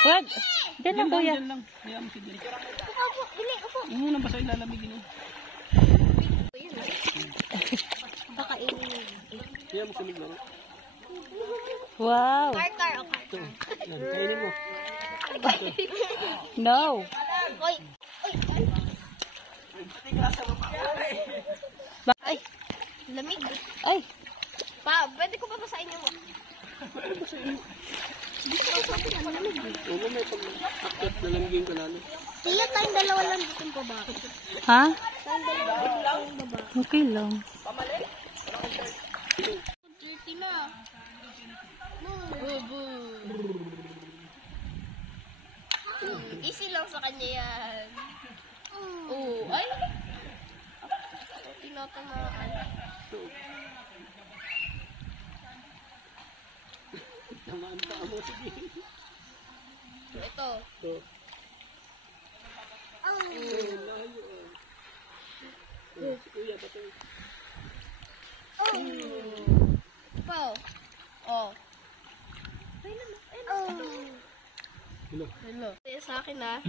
Wag. Diyan lang, kuya. Diyan lang. Diyan mo si Dili. Upo, Dili, upo. Ano ba sa ilalamigin mo? Kakainin. Diyan mo sa maglaro. Wow. Car, o car. Yan, kainin mo. No. Oy. Ay, lamig. Ay. Pa, pwede ko pa basahin yung Oo, may pag-akit na lamigin ka lalo. Tiya, tayong dalawa lang dito pa ba? Ha? Tayong dalawa lang ba? Okay lang. Dirty na. Easy lang sa kanya yan. Oh, ay. Tinatamaan. Tamaan pa mo, sige. Ito. Ito. Kuya, bato. Ikaw. Oh. Hello. Hello. Kaya sa akin ha.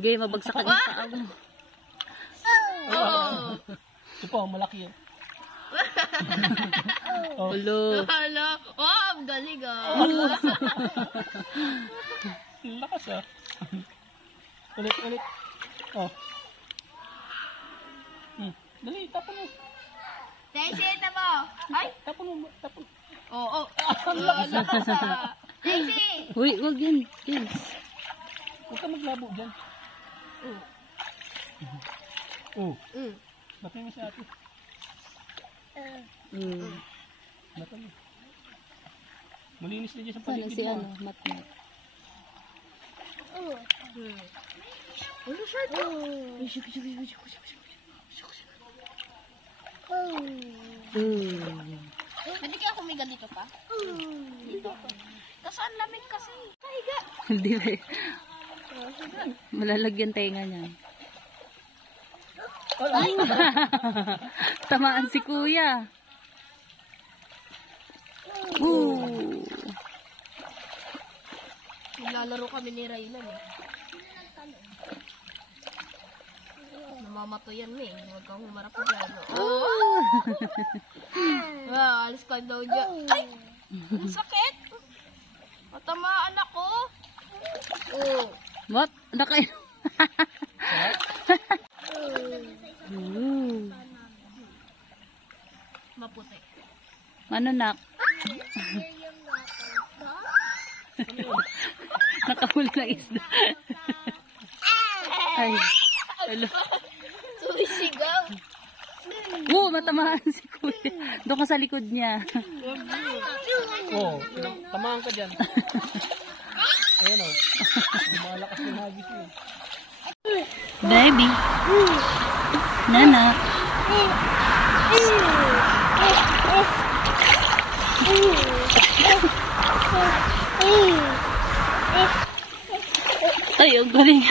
Game, mabagsakan yung paa mo. Oh. Ito po, malaki yan. Hello. Hala. Oh, ang galing ah. Lakas ah. Ulit, ulit. Oh. Dali, tapon mo. Daisy, ito mo. Ay. Tapon mo, tapon. Oo. Lakas ah. Daisy. Uy, wag yan. Kids. Huwag ka maglabo dyan. Oh. Bato mo si ate. Bato mo. Malinis na dyan sa Sana paligid si mo. ano, mat-mat. Ano siya ito? Pwede kaya kumiga dito pa? Dito. Kasi ang lamig kasi. Kahiga. Hindi ba? Malalagyan tenga niya. Tamaan si kuya. Naglalaro kami ni Raylan eh. Namamato yan eh. Huwag kang humarap ko dyan. Alis ka daw dyan. Ay! Ang sakit! Matamaan ako. What? Nakain. Maputi. Ano nak? Nakahuli ng isda. Ay. Hello. Sumisigaw. Matamaan si kuya. Doon ka sa likod niya. Oh, tamaan ka dyan. Ayan o. Malakas yung hagis yun. Baby. Nana. Ay, ang galing.